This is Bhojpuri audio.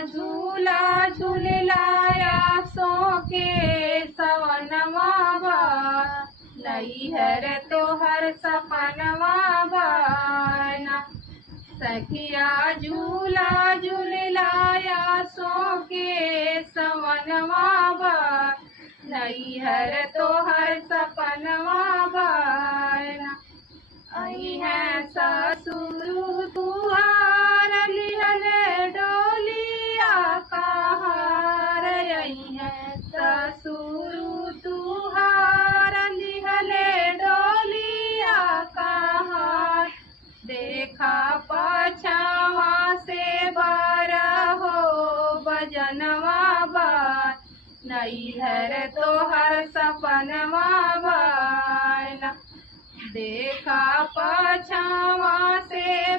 झूला झूल लाया सो के सवनवा बा, नैहर तोहर सपनवा बाना। सखिया झूला झूल लाया सो के सवनवा बा, नैहर तोहर सपनवा बाना। आई है ससुर तुहार लिहल डोलिया कहार, आई है ससुर तुहार लिहल डोलिया कहार। देखा पछावा से बारहो बजनवा बा, नैहर तोहर सपनवा बाना। देखा पछावा से